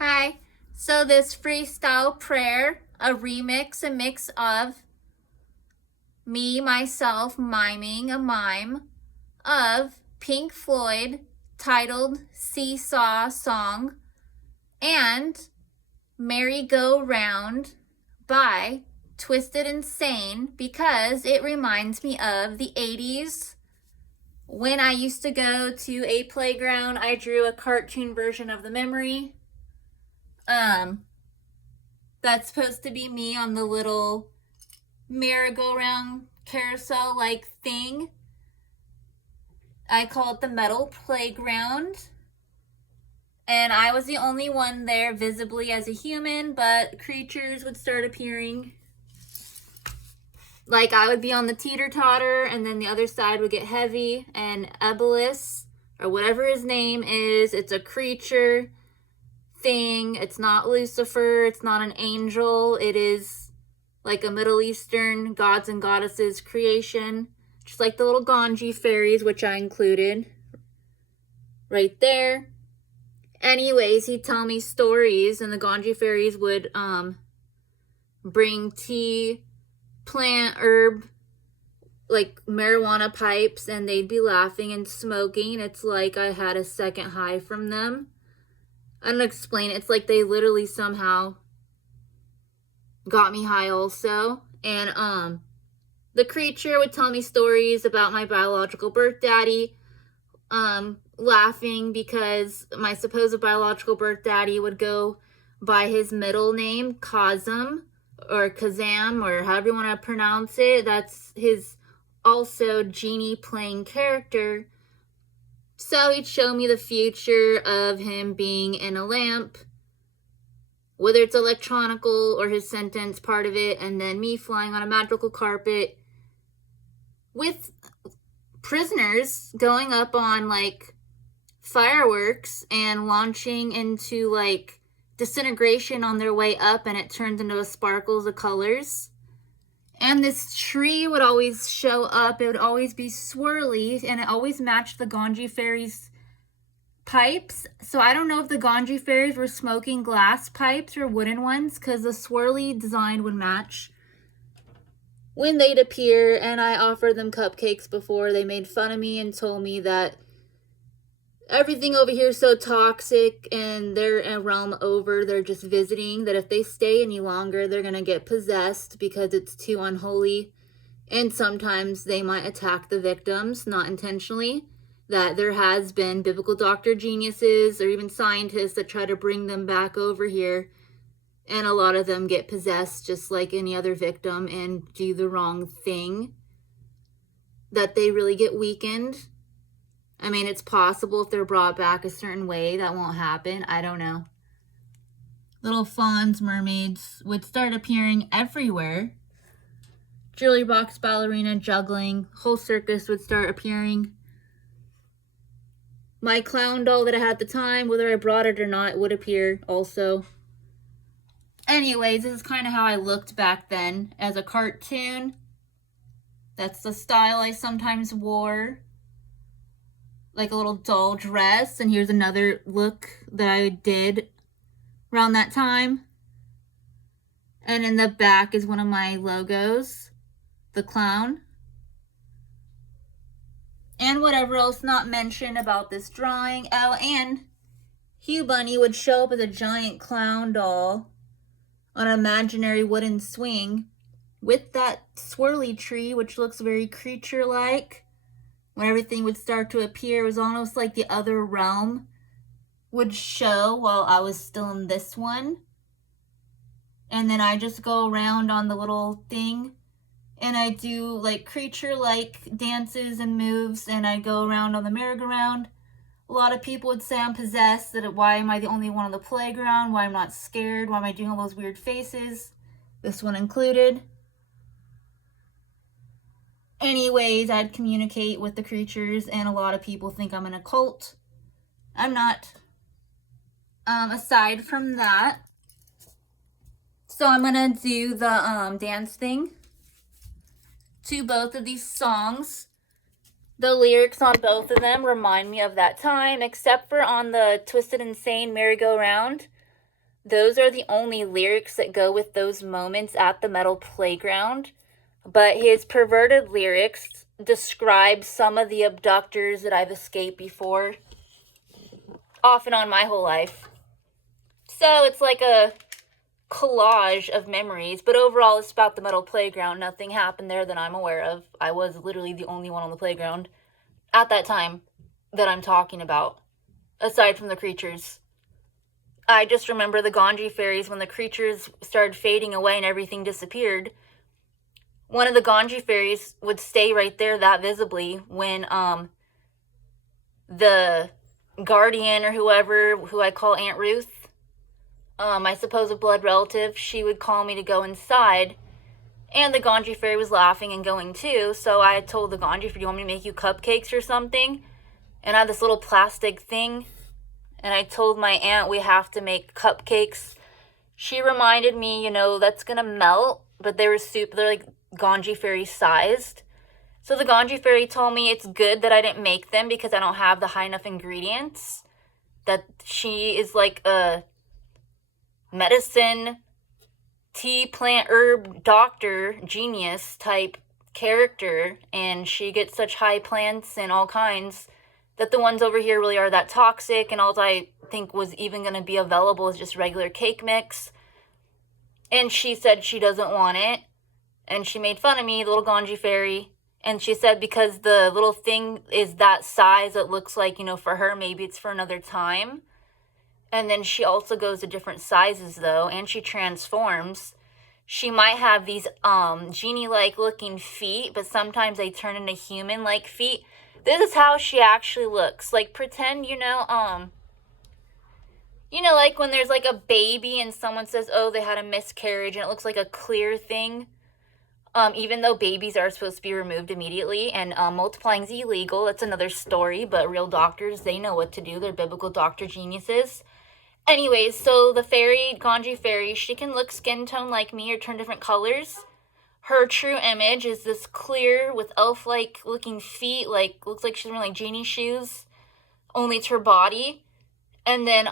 Hi. So this freestyle prayer, a mix of me, myself, miming a mime of Pink Floyd titled Seesaw Song and Merry Go Round by Twisted Insane because it reminds me of the 80s. When I used to go to a playground, I drew a cartoon version of the memory. That's supposed to be me on the little merry-go-round carousel like thing. I call it the metal playground. And I was the only one there visibly as a human, but creatures would start appearing. Like I would be on the teeter-totter, and then the other side would get heavy, and Ebolus, or whatever his name is, it's a creature thing. It's not Lucifer. It's not an angel. It is like a Middle Eastern gods and goddesses creation. Just like the little Ganji fairies, which I included right there. Anyways, he'd tell me stories, and the Ganji fairies would bring tea, plant, herb, like marijuana pipes, and they'd be laughing and smoking. It's like I had a second high from them. I don't explain it. It's like they literally somehow got me high also. And the creature would tell me stories about my biological birth daddy, laughing because my supposed biological birth daddy would go by his middle name, Kazam, or Kazam, or however you want to pronounce it. That's his also genie playing character. So he'd show me the future of him being in a lamp, whether it's electronical or his sentence part of it, and then me flying on a magical carpet with prisoners going up on like fireworks and launching into like disintegration on their way up, and it turns into sparkles of colors. And this tree would always show up. It would always be swirly, and it always matched the Ganji fairies' pipes. So I don't know if the Ganji fairies were smoking glass pipes or wooden ones, because the swirly design would match when they'd appear. And I offered them cupcakes before. They made fun of me and told me that everything over here is so toxic and they're a realm over. They're just visiting, that if they stay any longer, they're going to get possessed because it's too unholy. And sometimes they might attack the victims, not intentionally. That there has been biblical doctor geniuses or even scientists that try to bring them back over here. And a lot of them get possessed just like any other victim and do the wrong thing. That they really get weakened. I mean, it's possible if they're brought back a certain way, that won't happen. I don't know. Little fawns, mermaids would start appearing everywhere. Jewelry box, ballerina, juggling, whole circus would start appearing. My clown doll that I had at the time, whether I brought it or not, would appear also. Anyways, this is kind of how I looked back then as a cartoon. That's the style I sometimes wore. Like a little doll dress. And here's another look that I did around that time. And in the back is one of my logos, the clown. And whatever else not mentioned about this drawing. Oh, and Hugh Bunny would show up as a giant clown doll on an imaginary wooden swing with that swirly tree, which looks very creature-like. When everything would start to appear, it was almost like the other realm would show while I was still in this one. And then I just go around on the little thing, and I do like creature-like dances and moves, and I go around on the merry-go-round. A lot of people would say I'm possessed, that why am I the only one on the playground, why I'm not scared, why am I doing all those weird faces, this one included. Anyways, I'd communicate with the creatures, and a lot of people think I'm in a cult. I'm not. Aside from that, so I'm gonna do the dance thing to both of these songs. The lyrics on both of them remind me of that time, except for on the Twisted Insane Merry-Go-Round. those are the only lyrics that go with those moments at the metal playground. But his perverted lyrics describe some of the abductors that I've escaped before, off and on my whole life. So it's like a collage of memories, but overall it's about the metal playground. Nothing happened there that I'm aware of. I was literally the only one on the playground at that time that I'm talking about, aside from the creatures. I just remember the Ganji fairies, when the creatures started fading away and everything disappeared. One of the Ganji fairies would stay right there that visibly when the guardian or whoever, who I call Aunt Ruth, my supposed blood relative, she would call me to go inside. And the Ganji fairy was laughing and going too. So I had told the Ganji fairy, do you want me to make you cupcakes or something? And I had this little plastic thing. And I told my aunt we have to make cupcakes. She reminded me, that's going to melt. But they're like Ganji fairy sized. So the Ganji fairy told me it's good that I didn't make them because I don't have the high enough ingredients. That she is like a medicine, tea, plant, herb, doctor, genius type character. And she gets such high plants and all kinds that the ones over here really are that toxic, and all I think was even going to be available is just regular cake mix. And she said she doesn't want it, and she made fun of me, the little Ganji fairy, and she said because the little thing is that size, it looks like, for her, maybe it's for another time. And then she also goes to different sizes, though, and she transforms. She might have these genie-like looking feet, but sometimes they turn into human-like feet. This is how she actually looks. Like, pretend, like when there's like a baby and someone says, oh, they had a miscarriage, and it looks like a clear thing. Even though babies are supposed to be removed immediately, and multiplying is illegal. That's another story, but real doctors, they know what to do. They're biblical doctor geniuses. Anyways, so the fairy, Ganji fairy, she can look skin tone like me or turn different colors. Her true image is this clear with elf-like looking feet, like looks like she's wearing like genie shoes, only it's her body. And then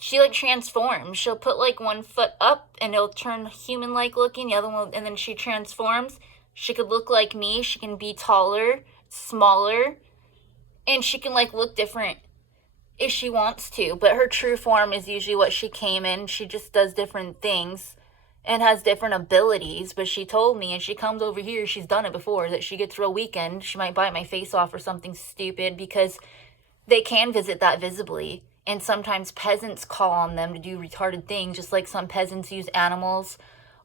she like transforms. She'll put like one foot up and it'll turn human-like looking, the other one, and then she transforms. She could look like me. She can be taller, smaller, and she can like look different if she wants to. But her true form is usually what she came in. She just does different things and has different abilities. But she told me, and she comes over here, she's done it before, that she gets real weekend. She might bite my face off or something stupid, because they can visit that visibly. And sometimes peasants call on them to do retarded things, just like some peasants use animals,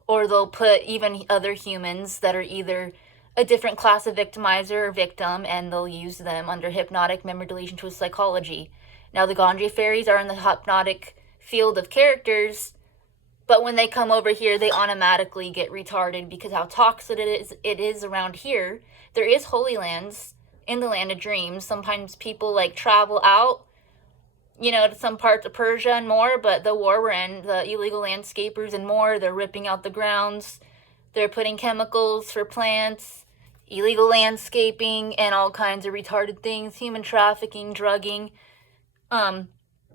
or they'll put even other humans that are either a different class of victimizer or victim, and they'll use them under hypnotic memory deletion twist psychology. Now, the Ganji fairies are in the hypnotic field of characters, but when they come over here, they automatically get retarded because how toxic it is around here. There is holy lands in the land of dreams. Sometimes people like travel out, to some parts of Persia and more, but the war we're in, the illegal landscapers and more, they're ripping out the grounds. They're putting chemicals for plants, illegal landscaping, and all kinds of retarded things, human trafficking, drugging,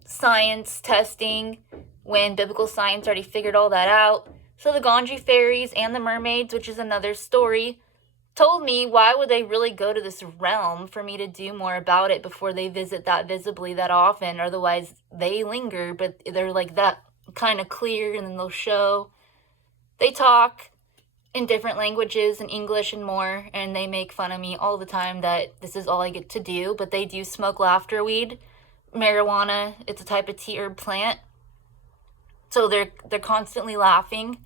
science testing, when biblical science already figured all that out. So the Ganji fairies and the mermaids, which is another story, told me why would they really go to this realm for me to do more about it before they visit that visibly that often. Otherwise, they linger, but they're like that kind of clear, and then they'll show. They talk in different languages, in English and more, and they make fun of me all the time that this is all I get to do, but they do smoke laughter weed, marijuana. It's a type of tea herb plant. So they're constantly laughing,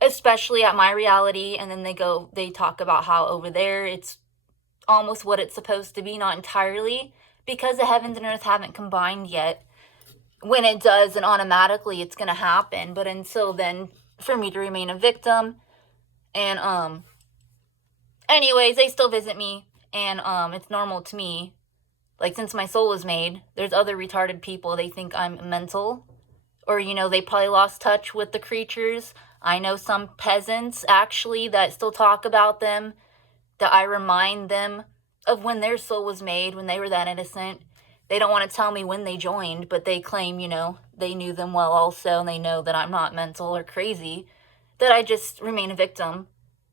especially at my reality, and then they talk about how over there it's almost what it's supposed to be, not entirely, because the heavens and earth haven't combined yet. When it does, then automatically it's going to happen, but until then, for me to remain a victim. And anyways, they still visit me, and it's normal to me. Like, since my soul was made, there's other retarded people, they think I'm mental, or they probably lost touch with the creatures. I know some peasants, actually, that still talk about them, that I remind them of when their soul was made, when they were that innocent. They don't want to tell me when they joined, but they claim, they knew them well also, and they know that I'm not mental or crazy, that I just remain a victim.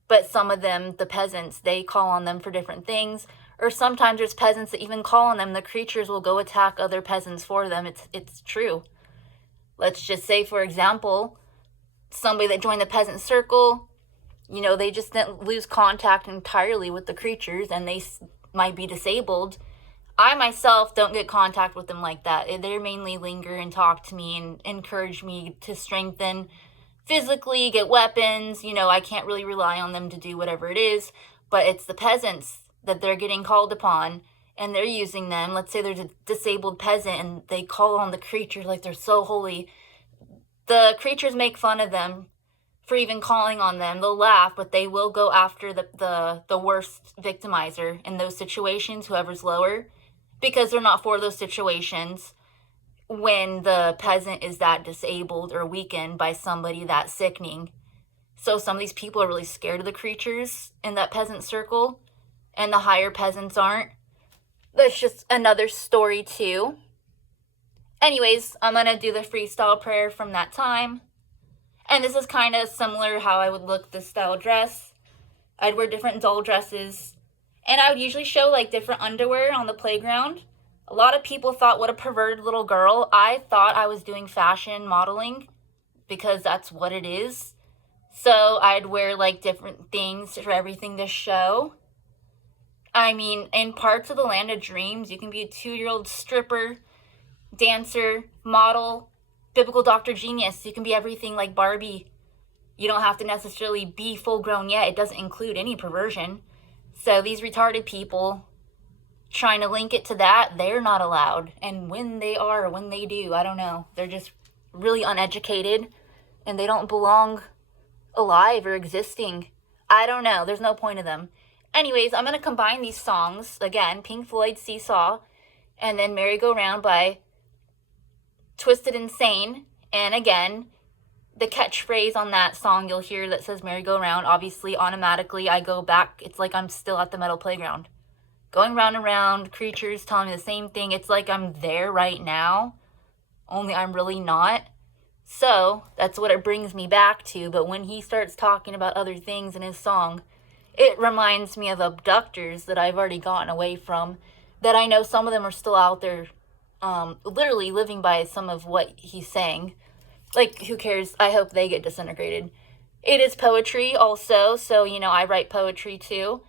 But some of them, the peasants, they call on them for different things. Or sometimes there's peasants that even call on them. The creatures will go attack other peasants for them. It's true. Let's just say, for example, somebody that joined the peasant circle, they just didn't lose contact entirely with the creatures, and they might be disabled. I myself don't get contact with them like that. They mainly linger and talk to me and encourage me to strengthen physically, get weapons. I can't really rely on them to do whatever it is, but it's the peasants that they're getting called upon, and they're using them. Let's say there's a disabled peasant and they call on the creature like they're so holy. The creatures make fun of them for even calling on them. They'll laugh, but they will go after the worst victimizer in those situations, whoever's lower, because they're not for those situations when the peasant is that disabled or weakened by somebody that sickening. So some of these people are really scared of the creatures in that peasant circle, and the higher peasants aren't. That's just another story too. Anyways, I'm going to do the freestyle prayer from that time. And this is kind of similar how I would look this style dress. I'd wear different doll dresses. And I would usually show like different underwear on the playground. A lot of people thought, what a perverted little girl. I thought I was doing fashion modeling because that's what it is. So I'd wear like different things for everything to show. I mean, in parts of the land of dreams, you can be a 2-year-old stripper, dancer, model, biblical Dr. Genius. You can be everything like Barbie. You don't have to necessarily be full grown yet. It doesn't include any perversion. So these retarded people trying to link it to that, they're not allowed. And when they are, or when they do, I don't know. They're just really uneducated and they don't belong alive or existing. I don't know. There's no point of them. Anyways, I'm going to combine these songs. Again, Pink Floyd, Seesaw, and then Merry Go Round by Twisted Insane. And again, the catchphrase on that song you'll hear that says Merry Go Round, obviously automatically I go back. It's like I'm still at the metal playground. Going round and round, creatures telling me the same thing. It's like I'm there right now, only I'm really not. So that's what it brings me back to. But when he starts talking about other things in his song, it reminds me of abductors that I've already gotten away from, that I know some of them are still out there literally living by some of what he's saying. Like, who cares? I hope they get disintegrated. It is poetry also, so, I write poetry too.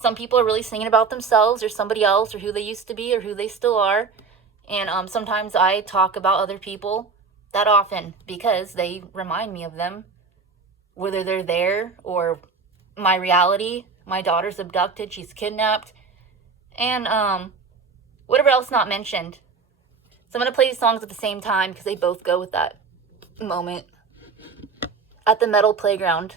Some people are really singing about themselves or somebody else or who they used to be or who they still are. And sometimes I talk about other people that often because they remind me of them, whether they're there or my reality. My daughter's abducted, she's kidnapped, and whatever else not mentioned. So I'm going to play these songs at the same time because they both go with that moment at the metal playground.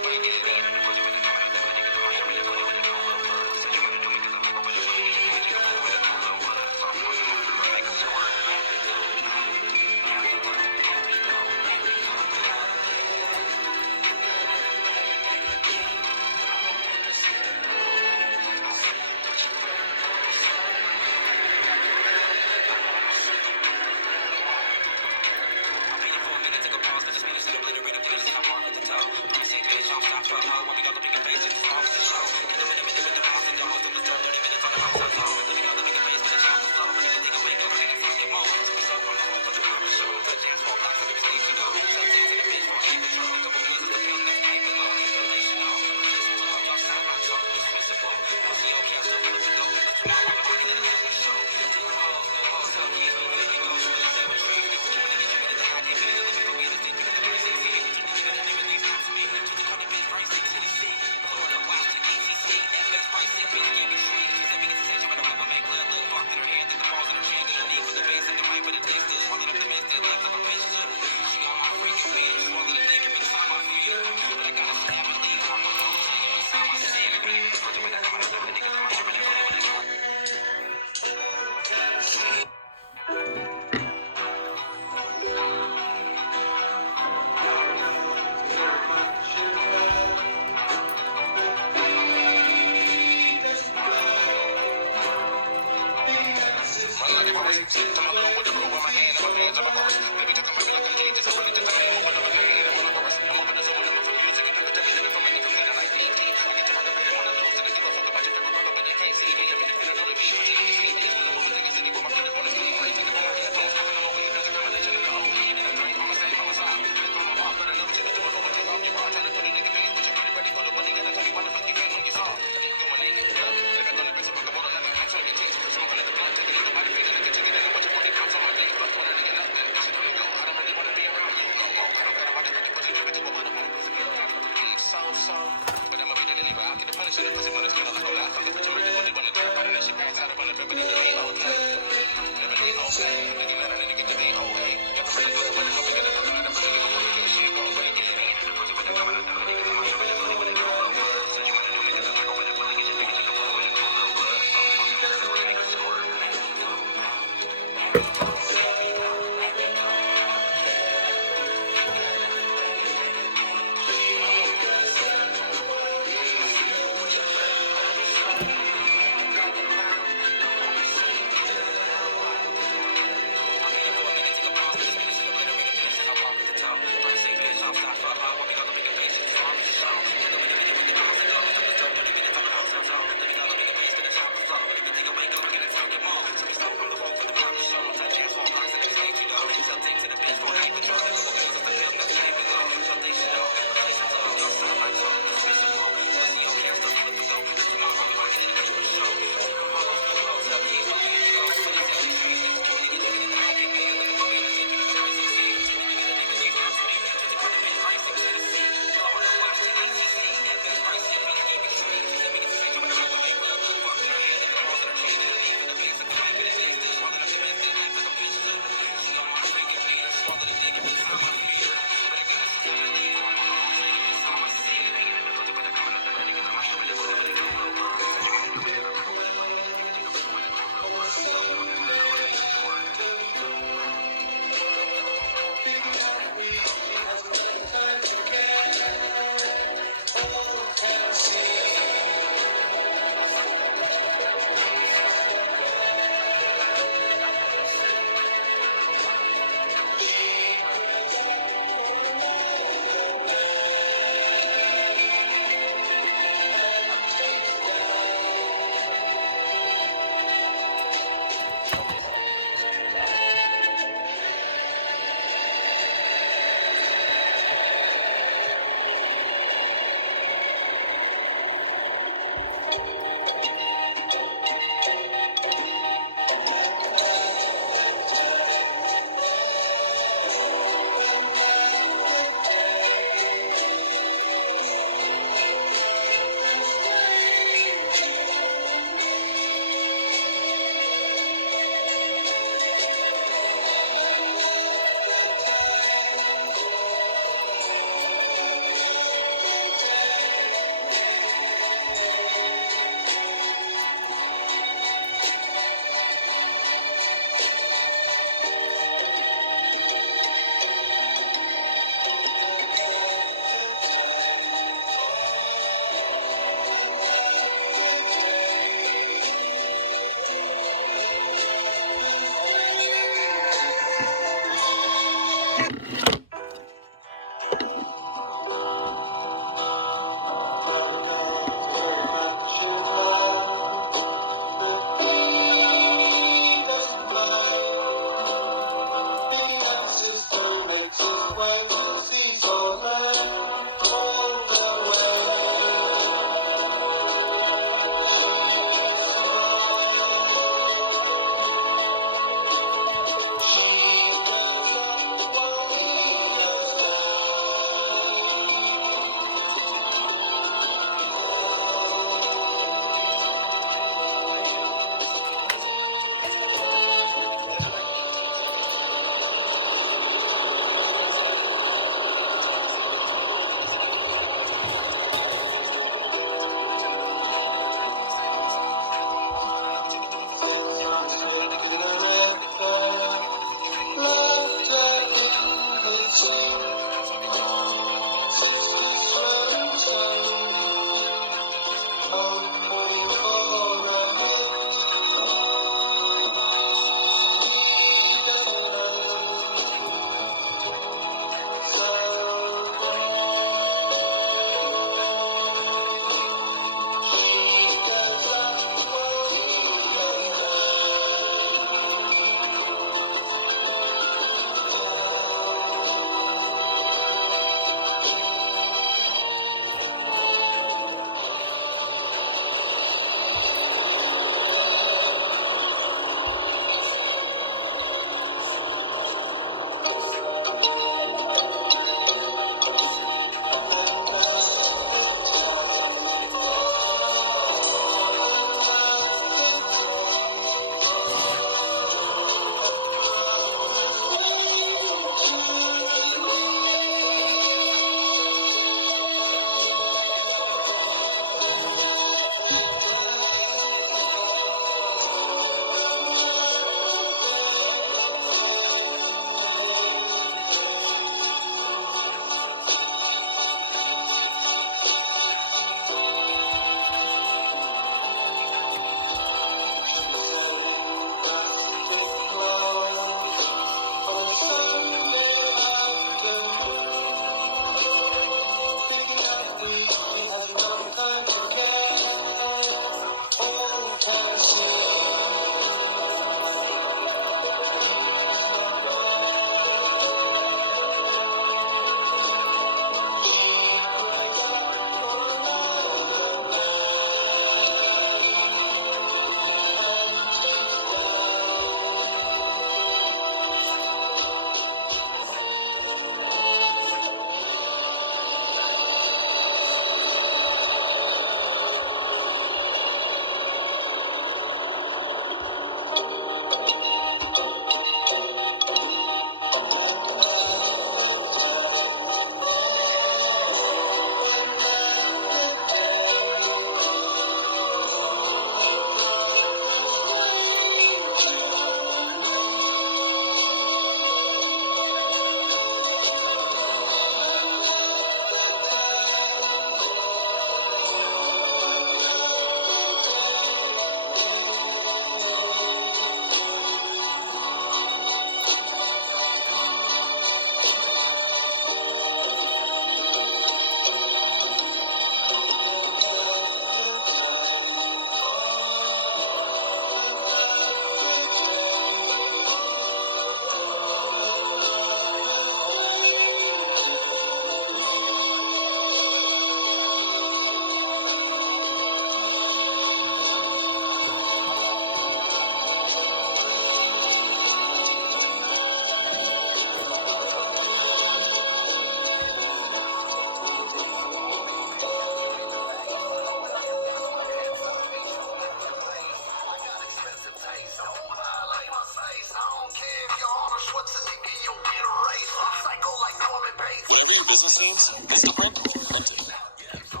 any business names? Vistaprint? Printing. So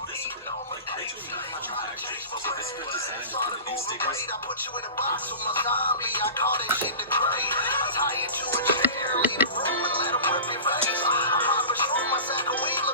this print designed to print new stickers. I put you in a box with my zombie. I call that shit the crate. I tie you to a chair, leave the room and let them rip your face. I pop a shroom, I sack a weed.